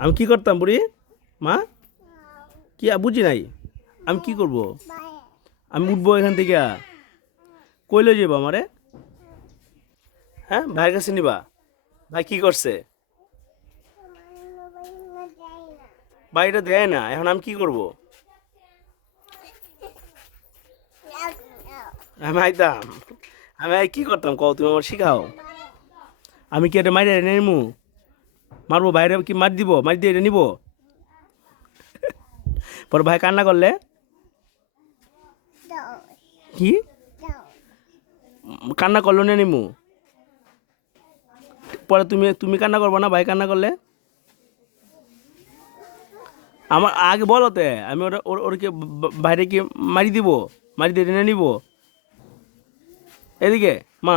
আমি কি করতাম বুড়ি? মা, কি বুঝি নাই। আমি কি করব? আমি উঠবো এখান থেকে। কইলে যাবো আমারে? হ্যাঁ, ভাইয়ের কাছে নিবা? ভাই কি করছে? ভাইটা দেয় না, এখন আমি কি করব? আমি আইতাম, কি করতাম কও, তুমি আমার শিখাও। আমি কি এটা মাইরে এনে নিমু? মারবো বাইরে, কি মার দিব? মার দিয়ে এটা নিবো? পরে ভাই কান্না করলে কি? কান্না করলো না নিমু? পরে তুমি তুমি কান্না করবো না ভাই কান্না করলে? আমার আগে বলো তে, আমি ওরা ওরকে বাইরে কি মারি দিব? মারি দিয়ে এনে নিব? এদিকে মা,